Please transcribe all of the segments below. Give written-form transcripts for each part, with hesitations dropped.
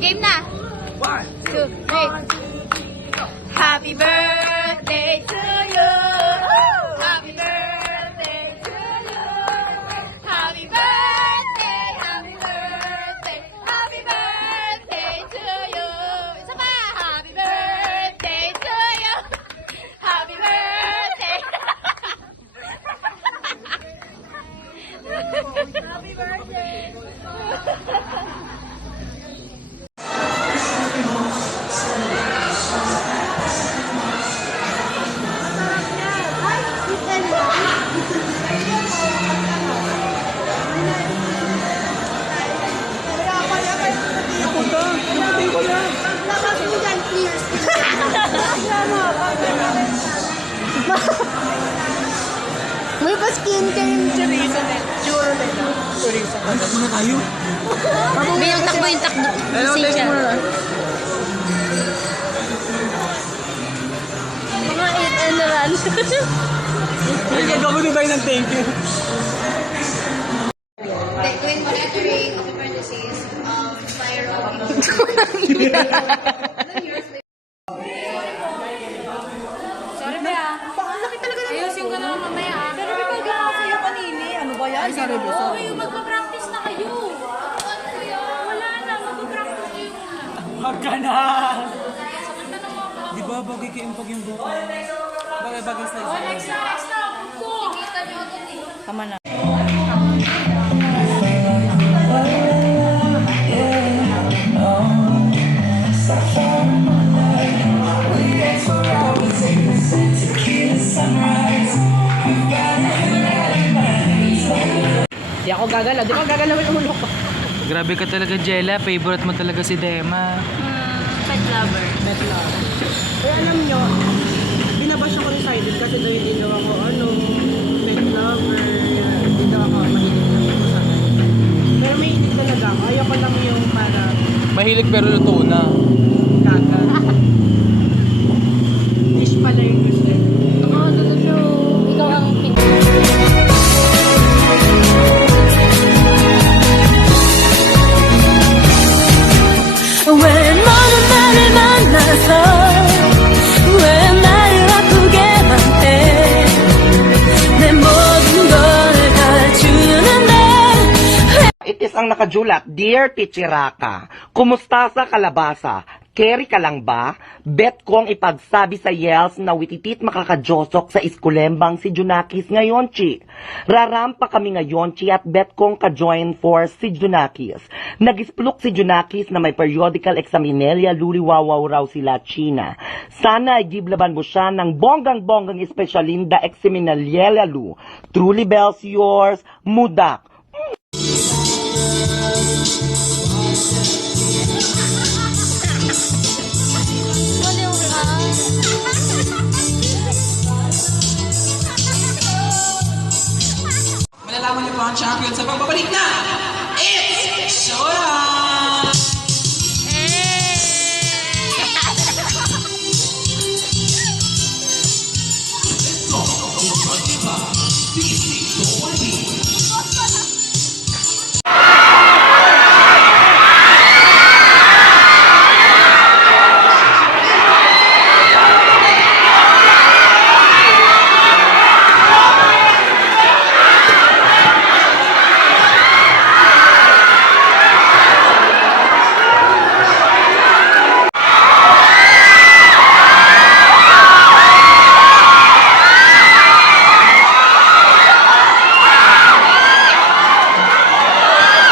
game na. 1, 2, 3. Happy birthday to you. Happy birthday to you. Happy birthday, happy birthday, happy birthday to you. Isa pa. Happy birthday to you. Happy birthday. Happy birthday. May pa-skincare yung chorizo na. Churro na yun. Chorizo. Ay, takbo na tayo. May takbo yung takbo. Si Chel. Mga 8 and run. Ay, gagawin din tayo ng thank you. Gawin monitoring of emergencies, fire Sorry ba? Laki talaga na. Ayusin ko na mamaya. Pero may pag-aaw kayo kanini. Ano ba yan? Sorry, sorry. Oo, magpa-practice na kayo. Wala na, magpa-practice kayo. Wag ka na. Di ba bagay kayo pag yung buko? Bagay sa isa. Next na. Kita niyo agad eh. Tama na. Di ako gagalaw. Di ba gagalaw yung ulo ko? Grabe ka talaga, Jella. Favorite mo talaga si Dema. Pet lover. Pet love. Kaya alam nyo, binabash ako ni Sided kasi daw hindi daw ako, pet lover. Hindi daw ako mahilig na ako sa akin. Pero may hilig talaga ako. Ayoko lang yung parang Mahilig pero luto na. kaka. Dish pala yung gusto. Oo, totoo. Ikaw ang pink. 왜 너는 나를 만나서 왜 나를 아프게만 해내 모든 걸 다 주는데 Itis ang nakajulat, Dear Tichiraka, kumusta sa kalabasa? Carry ka lang ba? Bet kong ipagsabi sa Yels na wititit makakajosok sa iskulembang si Junakis ngayon, Chi. Rarampa kami ngayon, Chi, at bet kong ka-join force si Junakis. Nagisplok si Junakis na may periodical examinelia luliwawaw raw sila China. Sana ay giblaban mo siya ng bonggang-bonggang espesyalinda examinaliela lu. Truly bells yours, Mudak. Malalaman niyo po ang champion sa pagbabalik na. It's showtime!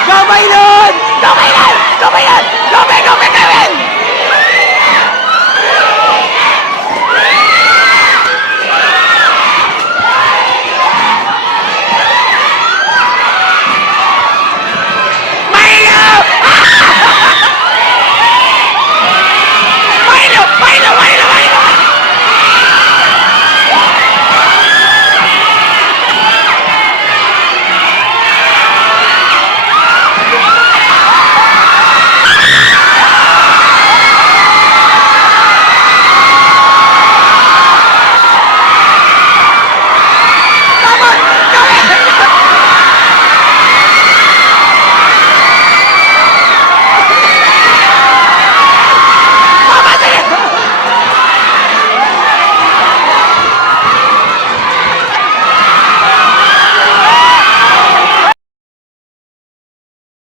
Go Baynon! Go Baynon! Go Baynon! Go Baynon! Go Baynon!